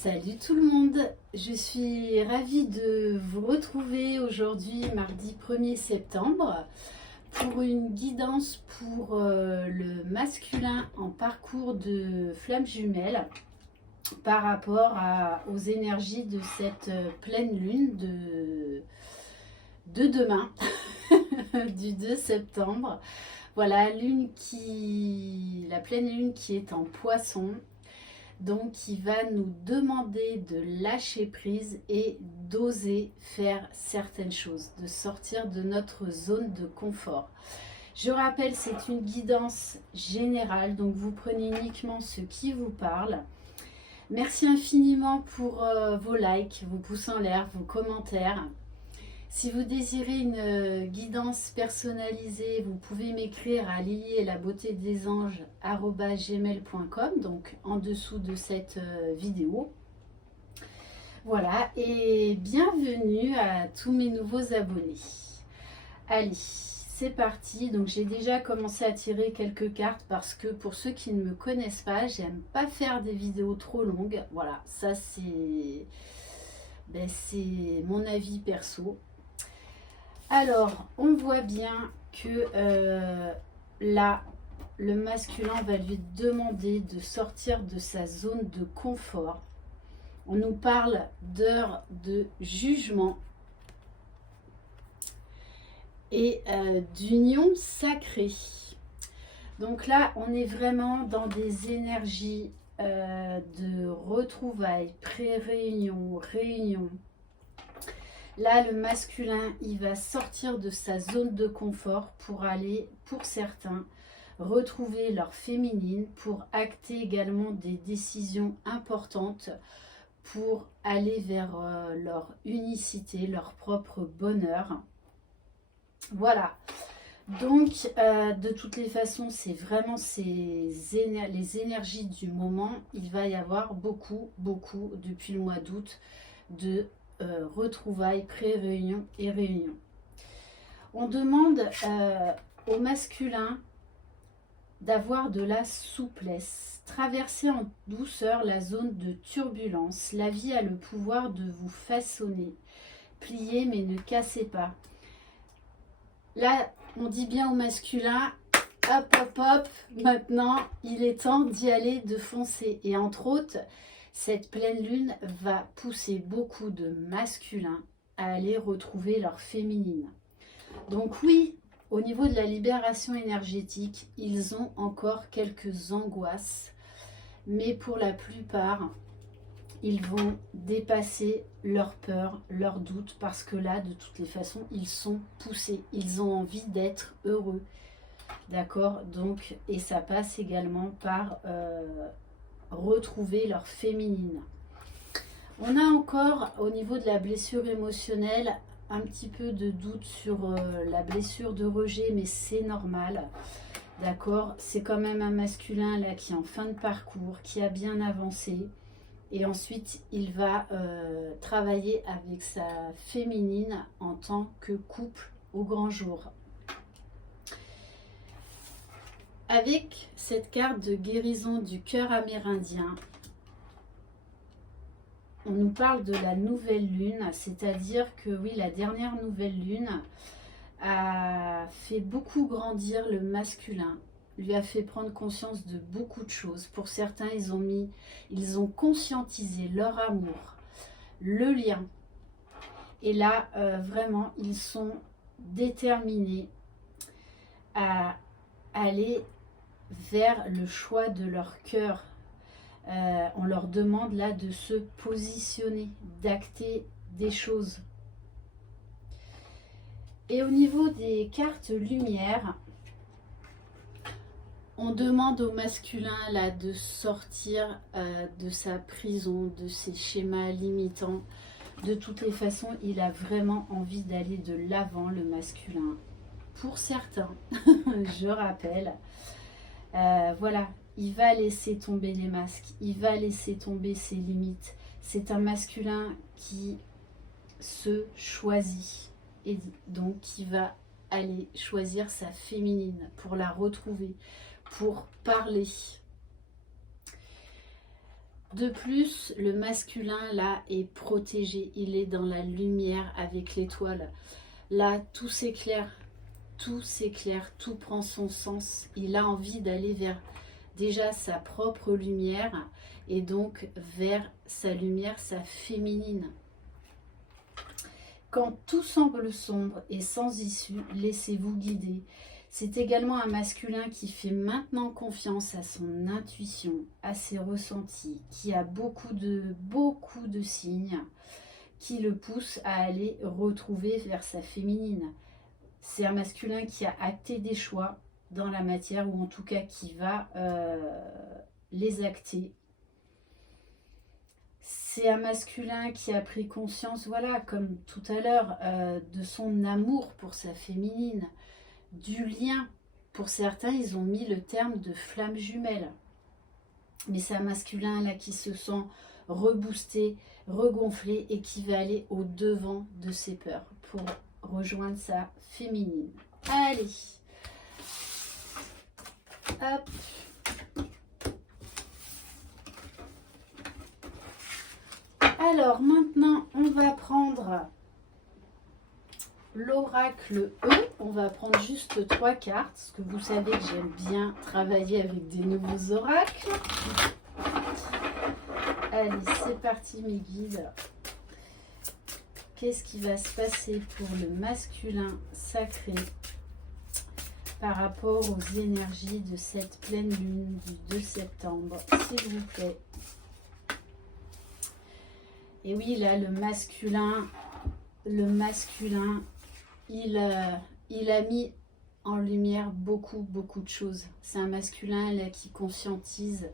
Salut tout le monde, je suis ravie de vous retrouver aujourd'hui mardi 1er septembre pour une guidance pour le masculin en parcours de flamme jumelle par rapport aux énergies de cette pleine lune de demain, du 2 septembre. Voilà, la pleine lune qui est en poisson. Donc, il va nous demander de lâcher prise et d'oser faire certaines choses, de sortir de notre zone de confort. Je rappelle, c'est une guidance générale, donc vous prenez uniquement ce qui vous parle. Merci infiniment pour vos likes, vos pouces en l'air, vos commentaires. Si vous désirez une guidance personnalisée, vous pouvez m'écrire à lilielabeautédesanges@gmail.com, donc en dessous de cette vidéo. Voilà, et bienvenue à tous mes nouveaux abonnés. Allez, c'est parti. Donc j'ai déjà commencé à tirer quelques cartes parce que pour ceux qui ne me connaissent pas, j'aime pas faire des vidéos trop longues. Voilà, ça c'est mon avis perso. Alors, on voit bien que là, le masculin va lui demander de sortir de sa zone de confort. On nous parle d'heures de jugement et d'union sacrée. Donc là, on est vraiment dans des énergies de retrouvailles, pré-réunion, réunion. Là, le masculin, il va sortir de sa zone de confort pour aller, pour certains, retrouver leur féminine, pour acter également des décisions importantes, pour aller vers leur unicité, leur propre bonheur. Voilà. Donc, de toutes les façons, c'est vraiment les énergies du moment. Il va y avoir beaucoup, depuis le mois d'août, de retrouvailles, pré-réunion et réunion. On demande au masculin d'avoir de la souplesse, traverser en douceur la zone de turbulence. La vie a le pouvoir de vous façonner, plier mais ne cassez pas. Là, on dit bien au masculin, hop, hop, hop, maintenant, il est temps d'y aller, de foncer. Et entre autres, cette pleine lune va pousser beaucoup de masculins à aller retrouver leur féminine. Donc oui, au niveau de la libération énergétique, ils ont encore quelques angoisses, mais pour la plupart, ils vont dépasser leurs peurs, leurs doutes, parce que là, de toutes les façons, ils sont poussés. Ils ont envie d'être heureux. D'accord? Donc, et ça passe également par retrouver leur féminine. On a encore, au niveau de la blessure émotionnelle, un petit peu de doute sur la blessure de rejet, mais c'est normal. D'accord? C'est quand même un masculin là qui est en fin de parcours, qui a bien avancé. Et ensuite, il va travailler avec sa féminine en tant que couple au grand jour. Avec cette carte de guérison du cœur amérindien, on nous parle de la nouvelle lune, c'est-à-dire que oui, la dernière nouvelle lune a fait beaucoup grandir le masculin, lui a fait prendre conscience de beaucoup de choses. Pour certains, ils ont conscientisé leur amour, le lien. Et là, vraiment, ils sont déterminés à aller vers le choix de leur cœur. On leur demande là de se positionner, d'acter des choses. Et au niveau des cartes lumière, on demande au masculin là de sortir de sa prison, de ses schémas limitants. De toutes les façons, il a vraiment envie d'aller de l'avant, le masculin. Pour certains, je rappelle, voilà, il va laisser tomber les masques, il va laisser tomber ses limites. C'est un masculin qui se choisit et donc qui va aller choisir sa féminine pour la retrouver, pour parler. De plus, le masculin là est protégé, il est dans la lumière avec l'étoile. Là, tout s'éclaire, tout prend son sens. Il a envie d'aller vers déjà sa propre lumière et donc vers sa lumière, sa féminine. Quand tout semble sombre et sans issue, laissez-vous guider. C'est également un masculin qui fait maintenant confiance à son intuition, à ses ressentis, qui a beaucoup de signes qui le poussent à aller retrouver vers sa féminine. C'est un masculin qui a acté des choix dans la matière, ou en tout cas qui va les acter. C'est un masculin qui a pris conscience, voilà, comme tout à l'heure, de son amour pour sa féminine, du lien. Pour certains, ils ont mis le terme de flamme jumelle. Mais c'est un masculin là qui se sent reboosté, regonflé et qui va aller au devant de ses peurs pour rejoindre sa féminine. Allez, hop. Alors maintenant, on va prendre l'oracle E. On va prendre juste 3 cartes, parce que vous savez que j'aime bien travailler avec des nouveaux oracles. Allez, c'est parti mes guides. Qu'est-ce qui va se passer pour le masculin sacré par rapport aux énergies de cette pleine lune du 2 septembre, s'il vous plaît? Et oui, là, le masculin, il a mis en lumière beaucoup de choses. C'est un masculin là qui conscientise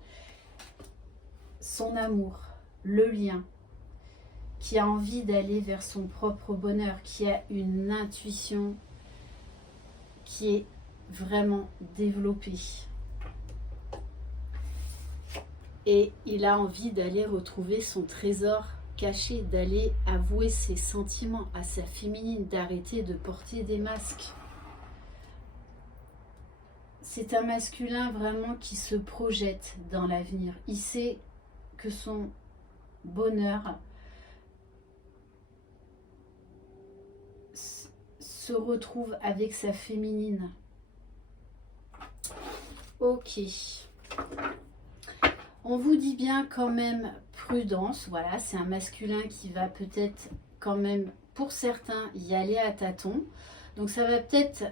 son amour, le lien, qui a envie d'aller vers son propre bonheur, qui a une intuition qui est vraiment développée. Et il a envie d'aller retrouver son trésor caché, d'aller avouer ses sentiments à sa féminine, d'arrêter de porter des masques. C'est un masculin vraiment qui se projette dans l'avenir. Il sait que son bonheur se retrouve avec sa féminine. Ok. On vous dit bien quand même prudence. Voilà, c'est un masculin qui va peut-être quand même, pour certains, y aller à tâtons. Donc ça va peut-être...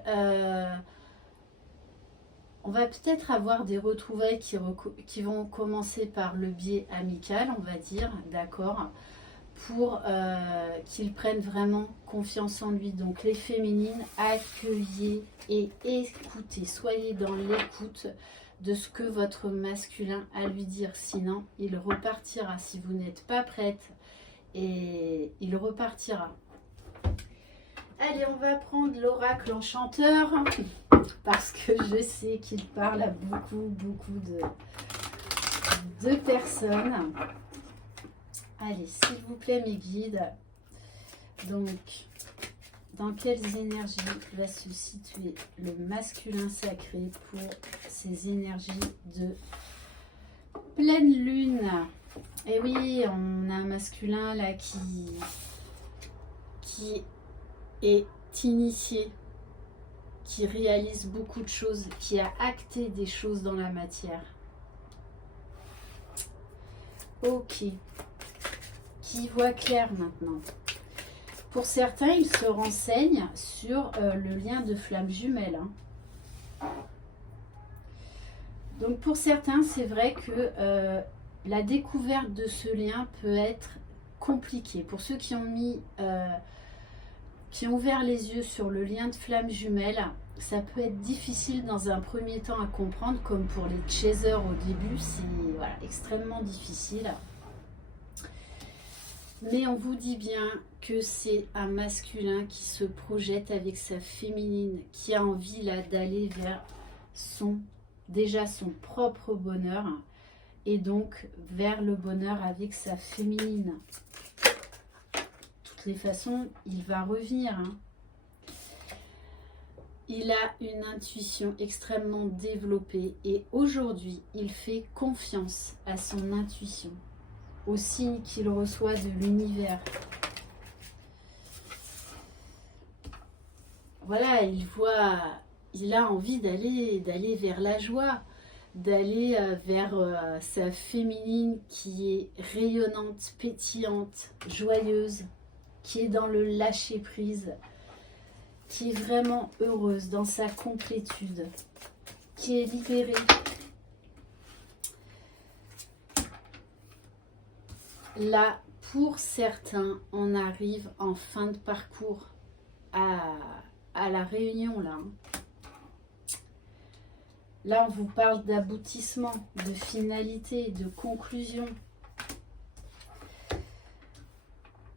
on va peut-être avoir des retrouvailles qui vont commencer par le biais amical, on va dire, d'accord, pour qu'ils prennent vraiment confiance en lui. Donc les féminines, accueillez et écoutez, soyez dans l'écoute de ce que votre masculin a à lui dire, sinon il repartira. Si vous n'êtes pas prête, et il repartira. Allez, on va prendre l'oracle enchanteur, parce que je sais qu'il parle à beaucoup de personnes. Allez, s'il vous plaît mes guides, donc dans quelles énergies va se situer le masculin sacré pour ces énergies de pleine lune? Et oui, on a un masculin là qui est initié, qui réalise beaucoup de choses, qui a acté des choses dans la matière. Ok. Qui voit clair maintenant. Pour certains, ils se renseignent sur le lien de flamme jumelle. Donc pour certains, c'est vrai que la découverte de ce lien peut être compliquée. Pour ceux qui ont ouvert les yeux sur le lien de flamme jumelle, ça peut être difficile dans un premier temps à comprendre, comme pour les chasers au début, c'est voilà, extrêmement difficile. Mais on vous dit bien que c'est un masculin qui se projette avec sa féminine, qui a envie là d'aller vers déjà son propre bonheur, et donc vers le bonheur avec sa féminine. De toutes les façons, il va revenir. Il a une intuition extrêmement développée et aujourd'hui, il fait confiance à son intuition. aux signes qu'il reçoit de l'univers. Voilà, il a envie d'aller vers la joie, d'aller vers sa féminine qui est rayonnante, pétillante, joyeuse, qui est dans le lâcher-prise, qui est vraiment heureuse dans sa complétude, qui est libérée. Là, pour certains, on arrive en fin de parcours à la réunion, là. Là, on vous parle d'aboutissement, de finalité, de conclusion.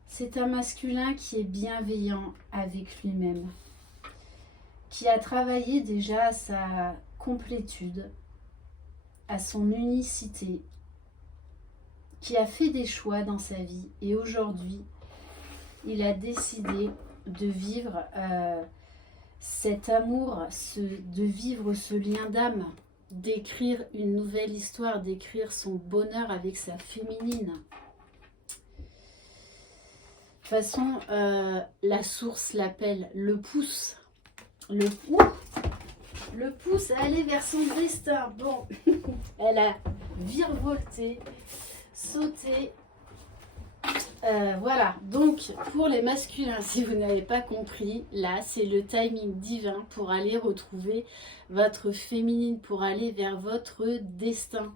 C'est un masculin qui est bienveillant avec lui-même, qui a travaillé déjà à sa complétude, à son unicité, qui a fait des choix dans sa vie et aujourd'hui, il a décidé de vivre cet amour, de vivre ce lien d'âme, d'écrire une nouvelle histoire, d'écrire son bonheur avec sa féminine. De toute façon, la source l'appelle, le pousse. Le pousse à aller vers son destin. Bon, elle a virevolté, sauté. Voilà, donc pour les masculins, si vous n'avez pas compris, là c'est le timing divin pour aller retrouver votre féminine, pour aller vers votre destin.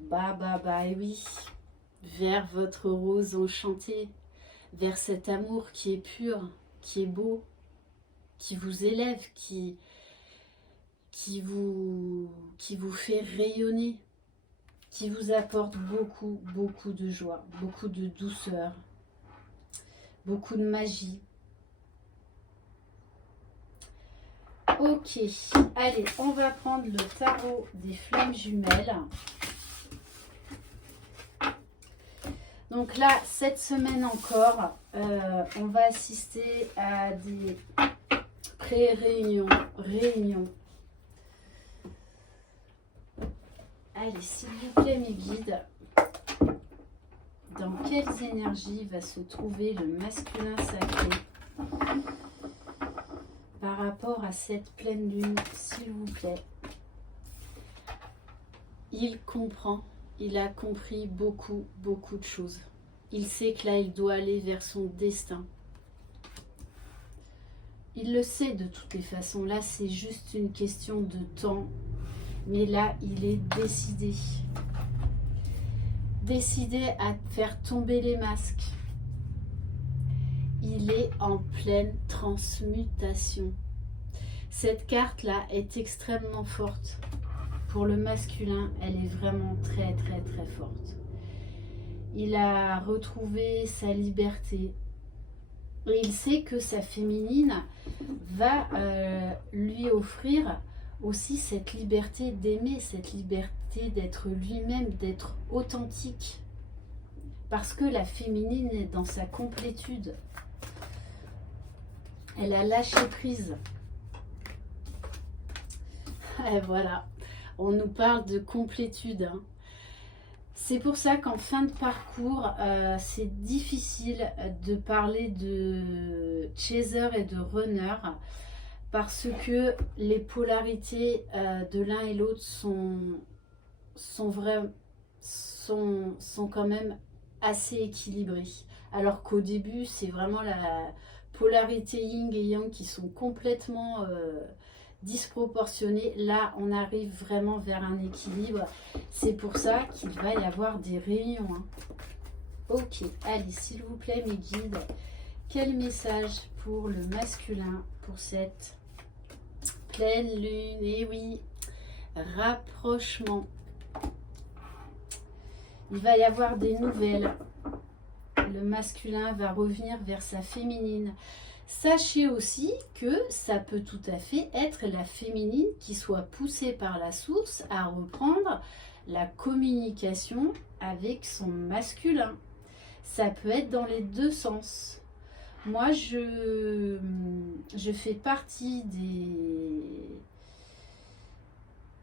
Et oui, vers votre rose enchantée, vers cet amour qui est pur, qui est beau, qui vous élève, qui vous fait rayonner, qui vous apporte beaucoup, beaucoup de joie, beaucoup de douceur, beaucoup de magie. Ok, allez, on va prendre le tarot des flammes jumelles. Donc là, cette semaine encore, on va assister à des pré-réunions, réunions. Allez, s'il vous plaît, mes guides, dans quelles énergies va se trouver le masculin sacré par rapport à cette pleine lune, s'il vous plaît? Il comprend, il a compris beaucoup, beaucoup de choses. Il sait que là, il doit aller vers son destin. Il le sait de toutes les façons. Là, c'est juste une question de temps. Mais là, il est décidé. Décidé à faire tomber les masques. Il est en pleine transmutation. Cette carte-là est extrêmement forte. Pour le masculin, elle est vraiment très, très, très forte. Il a retrouvé sa liberté. Et il sait que sa féminine va lui offrir aussi cette liberté d'aimer, cette liberté d'être lui-même, d'être authentique. Parce que la féminine est dans sa complétude. Elle a lâché prise. Et voilà, on nous parle de complétude. Hein. C'est pour ça qu'en fin de parcours, c'est difficile de parler de chaser et de runner. Parce que les polarités de l'un et l'autre sont quand même assez équilibrées. Alors qu'au début, c'est vraiment la polarité yin et yang qui sont complètement disproportionnées. Là, on arrive vraiment vers un équilibre. C'est pour ça qu'il va y avoir des réunions. Hein. Ok, allez, s'il vous plaît, mes guides, quel message pour le masculin pour cette pleine lune? Et oui, rapprochement. Il va y avoir des nouvelles. Le masculin va revenir vers sa féminine. Sachez aussi que ça peut tout à fait être la féminine qui soit poussée par la source à reprendre la communication avec son masculin. Ça peut être dans les deux sens. Moi, je fais partie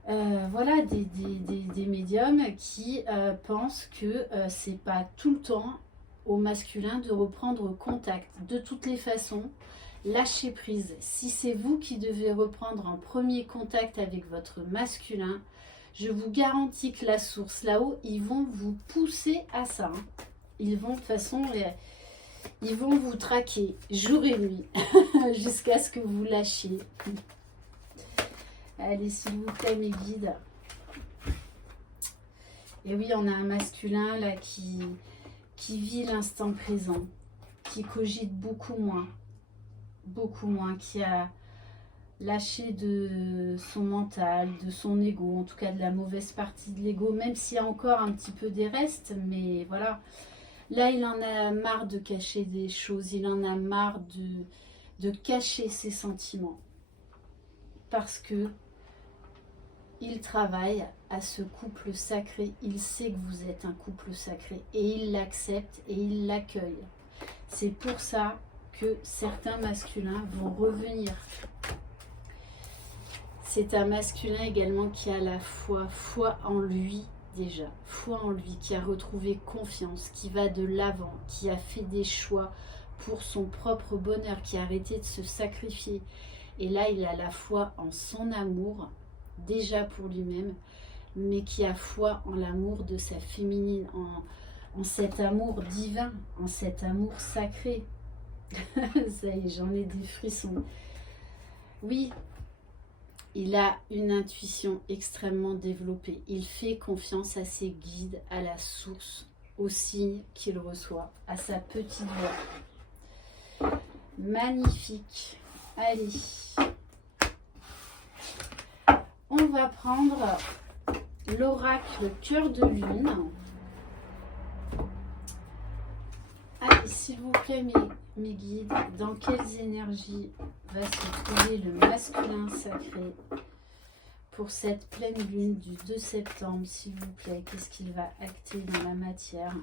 voilà, des médiums qui pensent que c'est pas tout le temps au masculin de reprendre contact. De toutes les façons, lâchez prise. Si c'est vous qui devez reprendre un premier contact avec votre masculin, je vous garantis que la source là-haut, ils vont vous pousser à ça. Hein. Ils vont de toute façon, ils vont vous traquer jour et nuit jusqu'à ce que vous lâchiez. Allez, s'il vous plaît, mes guides. Et oui, on a un masculin là qui vit l'instant présent, qui cogite beaucoup moins, qui a lâché de son mental, de son ego, en tout cas de la mauvaise partie de l'ego, même s'il y a encore un petit peu des restes, mais voilà. Là, il en a marre de cacher des choses, il en a marre de cacher ses sentiments. Parce que il travaille à ce couple sacré, il sait que vous êtes un couple sacré et il l'accepte et il l'accueille. C'est pour ça que certains masculins vont revenir. C'est un masculin également qui a la foi en lui déjà, foi en lui, qui a retrouvé confiance, qui va de l'avant, qui a fait des choix pour son propre bonheur, qui a arrêté de se sacrifier. Et là, il a la foi en son amour, déjà pour lui-même, mais qui a foi en l'amour de sa féminine, en cet amour divin, en cet amour sacré. Ça y est, j'en ai des frissons. Oui, il a une intuition extrêmement développée. Il fait confiance à ses guides, à la source, aux signes qu'il reçoit, à sa petite voix. Magnifique. Allez. On va prendre l'oracle cœur de lune. Allez, s'il vous plaît, mes guides, dans quelles énergies va se trouver le masculin sacré pour cette pleine lune du 2 septembre, s'il vous plaît? Qu'est-ce qu'il va acter dans la matière?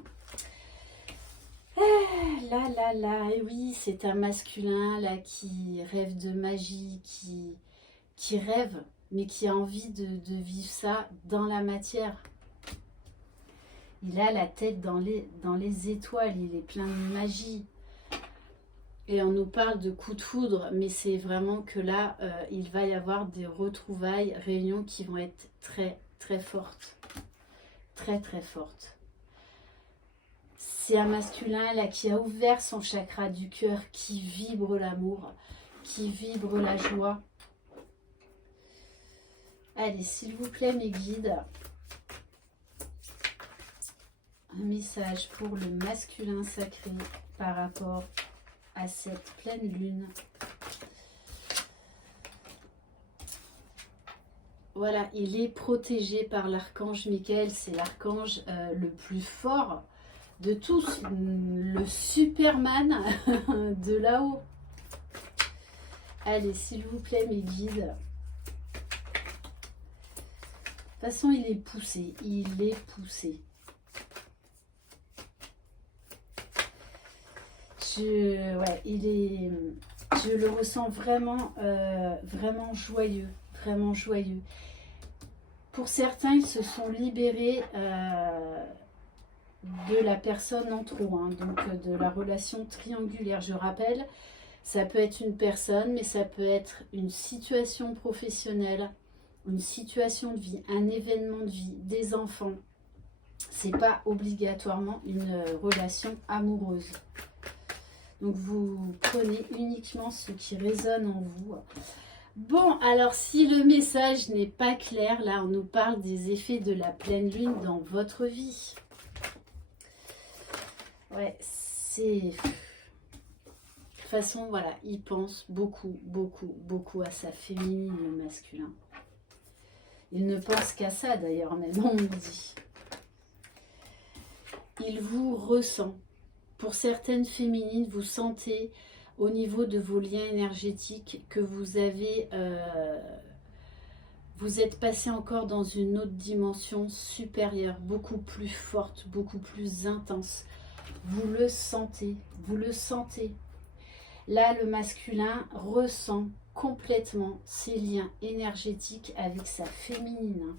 Et oui, c'est un masculin là qui rêve de magie, qui rêve, mais qui a envie de vivre ça dans la matière. Il a la tête dans les étoiles, il est plein de magie. Et on nous parle de coup de foudre, mais c'est vraiment que là, il va y avoir des retrouvailles, réunions qui vont être très, très fortes. Très, très fortes. C'est un masculin là qui a ouvert son chakra du cœur, qui vibre l'amour, qui vibre la joie. Allez, s'il vous plaît, mes guides, un message pour le masculin sacré par rapport à cette pleine lune. Voilà, il est protégé par l'archange Michael, c'est l'archange le plus fort de tous, le Superman de là-haut. Allez, s'il vous plaît, mes guides. De toute façon, il est poussé, Je le ressens vraiment, vraiment joyeux, vraiment joyeux. Pour certains, ils se sont libérés de la personne en trop, hein, donc de la relation triangulaire. Je rappelle, ça peut être une personne, mais ça peut être une situation professionnelle, une situation de vie, un événement de vie, des enfants. C'est pas obligatoirement une relation amoureuse. Donc vous prenez uniquement ce qui résonne en vous. Bon, alors si le message n'est pas clair, là on nous parle des effets de la pleine lune dans votre vie. Ouais, c'est... De toute façon, voilà, il pense beaucoup, beaucoup, beaucoup à sa féminine, le masculin. Il ne pense qu'à ça d'ailleurs, même on me dit. Il vous ressent. Pour certaines féminines, vous sentez au niveau de vos liens énergétiques que vous avez... vous êtes passé encore dans une autre dimension supérieure, beaucoup plus forte, beaucoup plus intense. Vous le sentez, vous le sentez. Là, le masculin ressent complètement ses liens énergétiques avec sa féminine.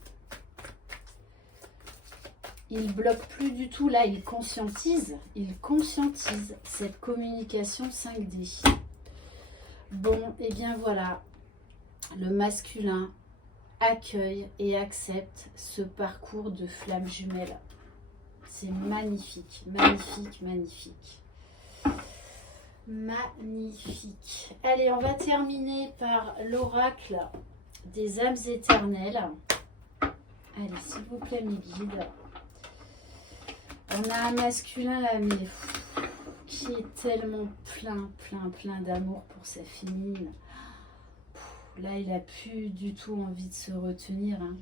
Il bloque plus du tout, là il conscientise cette communication 5D. Bon, et bien voilà, le masculin accueille et accepte ce parcours de flamme jumelle. C'est magnifique, magnifique, magnifique. Magnifique. Allez, on va terminer par l'oracle des âmes éternelles. Allez, s'il vous plaît, mes guides. On a un masculin là, mais qui est tellement plein d'amour pour sa féminine. Là, il a plus du tout envie de se retenir. Hein.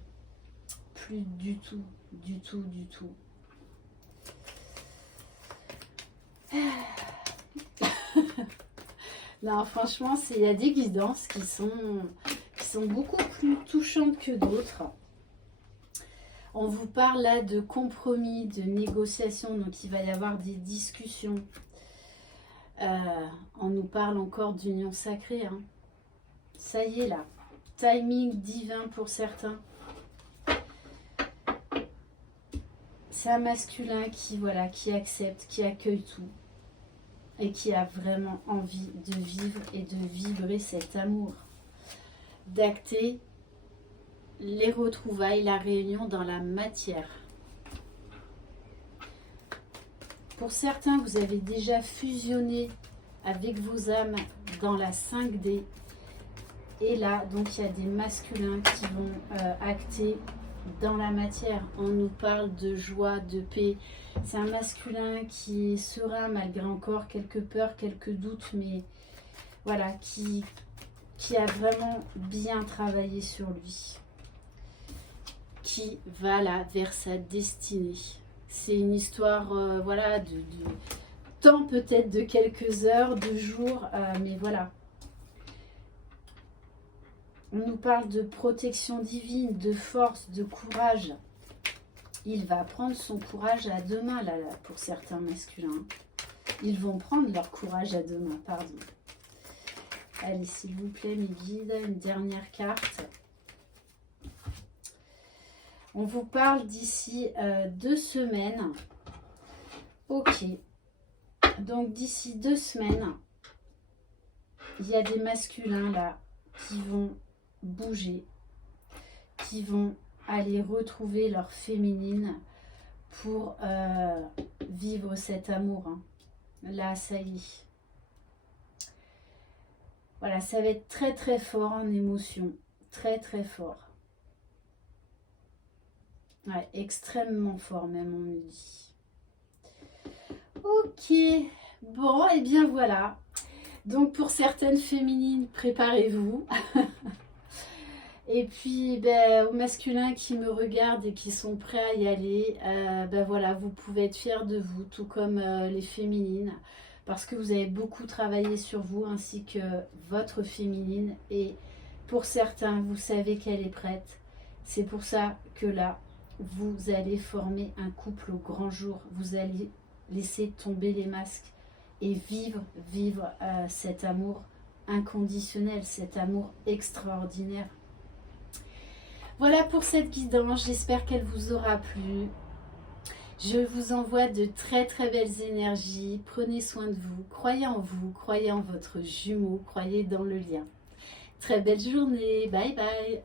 Plus du tout. Non, franchement, il y a des guidances qui sont beaucoup plus touchantes que d'autres. On vous parle là de compromis, de négociation, donc il va y avoir des discussions. On nous parle encore d'union sacrée. Hein. Ça y est là, timing divin pour certains. C'est un masculin qui accepte, qui accueille tout et qui a vraiment envie de vivre et de vibrer cet amour, d'acter les retrouvailles, la réunion dans la matière. Pour certains, vous avez déjà fusionné avec vos âmes dans la 5D. Et là, donc, il y a des masculins qui vont acter dans la matière. On nous parle de joie, de paix. C'est un masculin qui est serein malgré encore quelques peurs, quelques doutes, mais voilà, qui a vraiment bien travaillé sur lui. Qui va là vers sa destinée. C'est une histoire voilà, de temps peut-être de quelques heures, de jours, mais voilà. On nous parle de protection divine, de force, de courage. Il va prendre son courage à deux mains, là, pour certains masculins. Ils vont prendre leur courage à deux mains, pardon. Allez, s'il vous plaît, mes guides, une dernière carte. On vous parle d'ici 2 semaines. Ok. Donc, d'ici 2 semaines, il y a des masculins, là, qui vont bouger, qui vont aller retrouver leur féminine pour vivre cet amour. Hein. Là, ça y est. Voilà, ça va être très fort en émotion. Très fort. Ouais, extrêmement fort même, on me dit. Ok. Bon, et bien voilà. Donc, pour certaines féminines, préparez-vous. Et puis, aux masculins qui me regardent et qui sont prêts à y aller, voilà, vous pouvez être fiers de vous, tout comme les féminines, parce que vous avez beaucoup travaillé sur vous, ainsi que votre féminine. Et pour certains, vous savez qu'elle est prête. C'est pour ça que là, vous allez former un couple au grand jour. Vous allez laisser tomber les masques et vivre cet amour inconditionnel, cet amour extraordinaire. Voilà pour cette guidance, j'espère qu'elle vous aura plu. Je vous envoie de très belles énergies. Prenez soin de vous, croyez en vous, croyez en votre jumeau, croyez dans le lien. Très belle journée, bye bye.